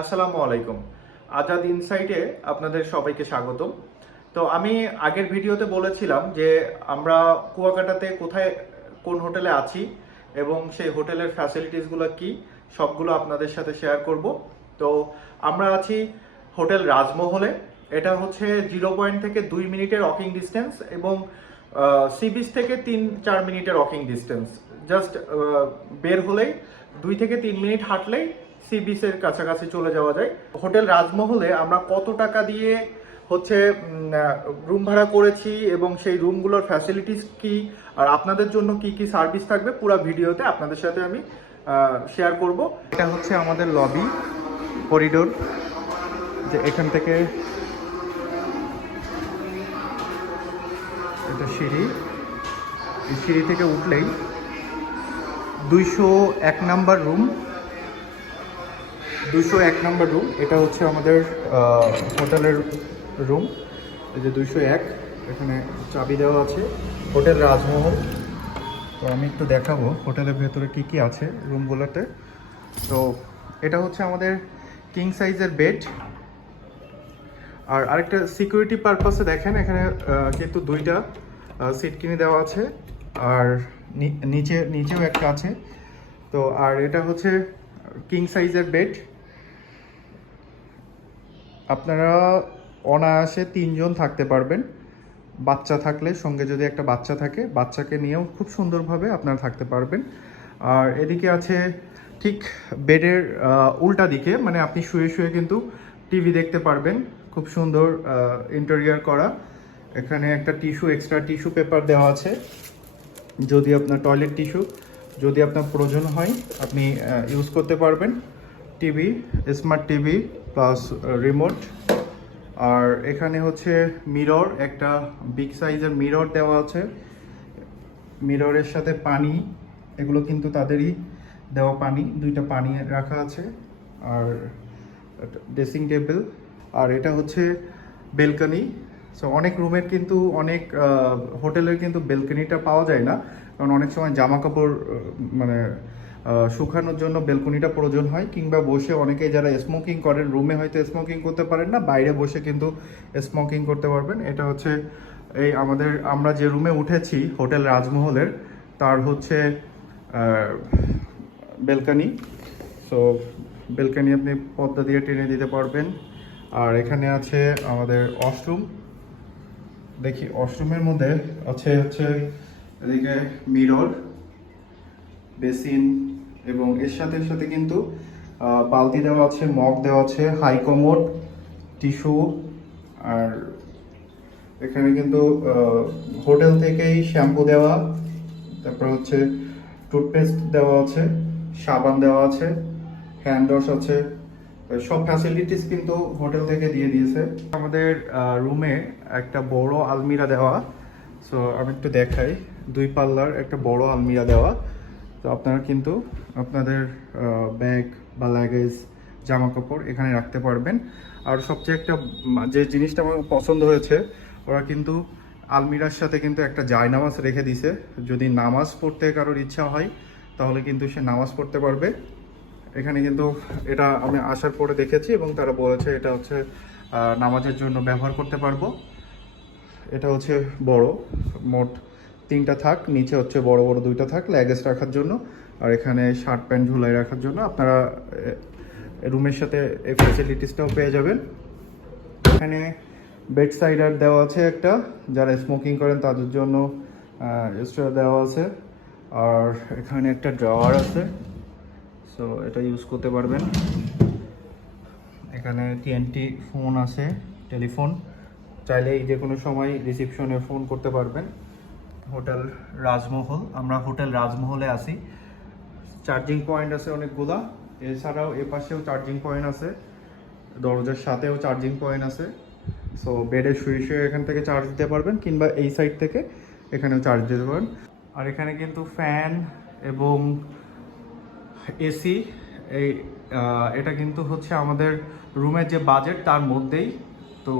আসসালামু আলাইকুম। আজাদ ইনসাইটে আপনাদের সবাইকে স্বাগতম। তো আমি আগের ভিডিওতে বলেছিলাম যে আমরা কুয়াকাটাতে কোথায় কোন হোটেলে আছি এবং সেই হোটেলের ফ্যাসিলিটিসগুলো কি, সবগুলো আপনাদের সাথে শেয়ার করব। তো আমরা আছি হোটেল রাজমহলে। এটা হচ্ছে জিরো পয়েন্ট থেকে দুই মিনিটের ওয়াকিং ডিস্টেন্স এবং সি বিচ থেকে তিন, চার মিনিটের ওয়াকিং ডিস্টেন্স জাস্ট বের হলেই, দুই থেকে তিন মিনিট হাঁটলেই সি বিচের কাছাকাছি চলে যাওয়া যায়। হোটেল রাজমহলে আমরা কত টাকা দিয়ে, হচ্ছে রুম ভাড়া করেছি এবং সেই রুমগুলোর ফ্যাসিলিটিস কি, আর আপনাদের জন্য কি কি সার্ভিস থাকবে, পুরো ভিডিওতে আপনাদের সাথে আমি শেয়ার করব। এটা হচ্ছে আমাদের লবি করিডোর যে এখান থেকে এটা সিঁড়ি। সিঁড়ি থেকে উঠলেই দুইশো এক নাম্বার রুম দুইশো এক নাম্বার রুম। এটা হচ্ছে আমাদের হোটেলের রুম। এই যে দুইশো এক, এখানে চাবি দেওয়া আছে। হোটেল রাজমহল। তো আমি একটু দেখাবো হোটেলের ভেতরে কি কি আছে রুমগুলোতে। তো এটা হচ্ছে আমাদের কিং সাইজের বেড আর আরেকটা সিকিউরিটি পারপাসে দেখেন, এখানে কিন্তু দুইটা সিট কিনে দেওয়া আছে। আর নিচে, নিচেও একটা আছে। তো আর এটা হচ্ছে কিং সাইজের বেড আপনারা অনায়াসে তিনজন থাকতে পারবেন। বাচ্চা থাকলে সঙ্গে যদি একটা বাচ্চা থাকে, বাচ্চাকে নিয়েও খুব সুন্দরভাবে আপনারা থাকতে পারবেন। আর এদিকে আছে ঠিক বেডের উল্টা দিকে মানে আপনি শুয়ে শুয়ে কিন্তু টিভি দেখতে পারবেন। খুব সুন্দর ইন্টেরিয়ার করা। এখানে একটা টিস্যু এক্সট্রা টিস্যু পেপার দেওয়া আছে। যদি আপনার টয়লেট টিস্যু যদি আপনার প্রয়োজন হয়, আপনি ইউজ করতে পারবেন। TV smart TV plus remote আর এখানে হচ্ছে মিরর একটা বিগ সাইজের মিরর দেওয়া আছে। মিররের সাথে পানি, এগুলো কিন্তু তাদেরই দেওয়া পানি, দুইটা পানি রাখা আছে। আর ড্রেসিং টেবিল আর এটা হচ্ছে বেলকনি সো অনেক রুমের কিন্তু, অনেক হোটেলের কিন্তু বেলকনিটা পাওয়া যায় না। কারণ অনেক সময় জামা কাপড় মানে শুকানোর জন্য বেলকনিটা প্রয়োজন হয়, কিংবা বসে অনেকে যারা স্মোকিং করেন রুমে হয়তো স্মোকিং করতে পারেন না, বাইরে বসে কিন্তু স্মোকিং করতে পারবেন। এটা হচ্ছে এই আমাদের, আমরা যে রুমে উঠেছি, হোটেল রাজমহলের, তার হচ্ছে বেলকানি। সো বেলকানি আপনি পদ্মা দিয়ে টেনে দিতে পারবেন। আর এখানে আছে আমাদের ওয়াশরুম দেখি ওয়াশরুমের মধ্যে আছে হচ্ছে এদিকে মিরর বেসিন এবং এর সাথে সাথে কিন্তু বালতি দেওয়া আছে, মগ দেওয়া আছে হাই কমোড টিস্যু, আর এখানে কিন্তু হোটেল থেকেই শ্যাম্পু দেওয়া, তারপর হচ্ছে টুথপেস্ট দেওয়া আছে, সাবান দেওয়া আছে, হ্যান্ড ওয়াশ আছে সব ফ্যাসিলিটিস কিন্তু হোটেল থেকে দিয়ে দিয়েছে। আমাদের রুমে একটা বড় আলমিরা দেওয়া সো আমি একটু দেখাই। দুই পাল্লার একটা বড় আলমিরা দেওয়া। তো আপনারা কিন্তু আপনাদের ব্যাগ বা লাগেজ জামা কাপড় এখানে রাখতে পারবেন। আর সবচেয়ে একটা যে জিনিসটা আমার পছন্দ হয়েছে, ওরা কিন্তু আলমিরার সাথে কিন্তু একটা জায়নামাজ রেখে দিছে। যদি নামাজ পড়তে কারোর ইচ্ছা হয়, তাহলে কিন্তু সে নামাজ পড়তে পারবে। এখানে কিন্তু এটা আমি আসার পরে দেখেছি এবং তারা বলেছে এটা হচ্ছে নামাজের জন্য ব্যবহার করতে পারব। এটা হচ্ছে বড়, মোট তিনটা থাক, নিচে হচ্ছে বড় বড় দুইটা থাক ল্যাগেজ রাখার জন্য। আর এখানে শার্ট প্যান্ট ঝুলাই রাখার জন্য আপনারা রুমের সাথে এই ফ্যাসিলিটিসটাও পেয়ে যাবেন। এখানে বেড সাইডার দেওয়া আছে একটা, যারা স্মোকিং করেন তাদের জন্য এক্সট্রা দেওয়া আছে। আর এখানে একটা ড্রয়ার আছে সো এটা ইউজ করতে পারবেন। এখানে টিএনটি ফোন আছে টেলিফোন চাইলে যে কোনো সময় রিসিপশনে ফোন করতে পারবেন। হোটেল রাজমহল। আমরা হোটেল রাজমহলে আছি। চার্জিং পয়েন্ট আছে অনেকগুলা। এছাড়াও এ পাশেও চার্জিং পয়েন্ট আছে। দরজার সাথেও চার্জিং পয়েন্ট আছে। সো বেডে শুয়ে শুয়ে এখান থেকে চার্জ দিতে পারবেন, কিংবা এই সাইড থেকে এখানেও চার্জ দিতে পারবেন। আর এখানে কিন্তু ফ্যান এবং এসি এই এটা কিন্তু হচ্ছে আমাদের রুমের যে বাজেট তার মধ্যেই। তো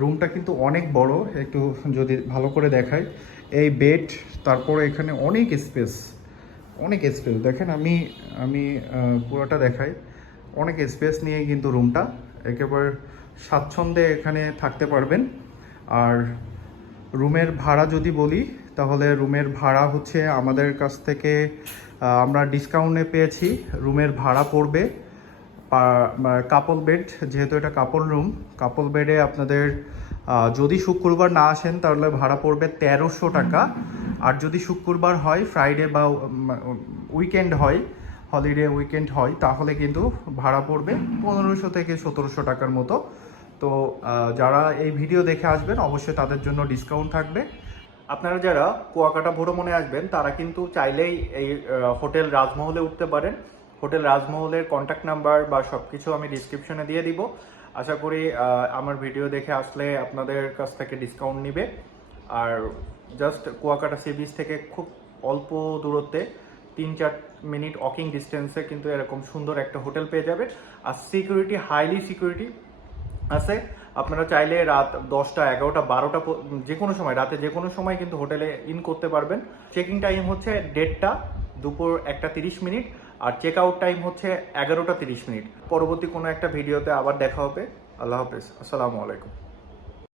রুমটা কিন্তু অনেক বড়, একটু যদি ভালো করে দেখাই। এই বেড, তারপরে এখানে অনেক স্পেস অনেক স্পেস। দেখেন আমি আমি পুরোটা দেখাই। অনেক স্পেস নিয়ে কিন্তু রুমটা, একেবারে স্বাচ্ছন্দ্যে এখানে থাকতে পারবেন। আর রুমের ভাড়া যদি বলি, তাহলে রুমের ভাড়া হচ্ছে আমাদের কাছ থেকে আমরা ডিসকাউন্টে পেয়েছি। রুমের ভাড়া পড়বে কাপল বেড যেহেতু এটা কাপল রুম কাপল বেডে আপনাদের যদি শুক্রবার না আসেন তাহলে ভাড়া পড়বে তেরোশো টাকা। আর যদি শুক্রবার হয় ফ্রাইডে বা উইকেন্ড হয় হলিডে উইকেন্ড হয়, তাহলে কিন্তু ভাড়া পড়বে পনেরোশো থেকে সতেরোশো টাকার মতো। তো যারা এই ভিডিও দেখে আসবেন, অবশ্যই তাদের জন্য ডিসকাউন্ট থাকবে। আপনারা যারা কুয়াকাটা ভ্রমণে আসবেন, তারা কিন্তু চাইলেই এই হোটেল রাজমহলে উঠতে পারেন। হোটেল রাজমহলের কন্ট্যাক্ট নাম্বার বা সব কিছু আমি ডিসক্রিপশনে দিয়ে দিব। আশা করি আমার ভিডিও দেখে আসলে আপনাদের কাছ থেকে ডিসকাউন্ট নিবে। আর জাস্ট কুয়াকাটা সি বিচ থেকে খুব অল্প দূরত্বে তিন চার মিনিট ওয়াকিং ডিস্টেন্সে কিন্তু এরকম সুন্দর একটা হোটেল পেয়ে যাবে। আর সিকিউরিটি হাইলি সিকিউরিটি আছে। আপনারা চাইলে রাত দশটা, এগারোটা, বারোটা যে কোনো সময়, রাতে যে কোনো সময় কিন্তু হোটেলে ইন করতে পারবেন। চেকিং টাইম হচ্ছে দেড়টা, দুপুর একটা তিরিশ মিনিট আর চেক আউট টাইম হচ্ছে এগারোটা তিরিশ মিনিট। পরবর্তী কোনো একটা ভিডিওতে আবার দেখা হবে। আল্লাহ হাফেজ। আসসালামু আলাইকুম।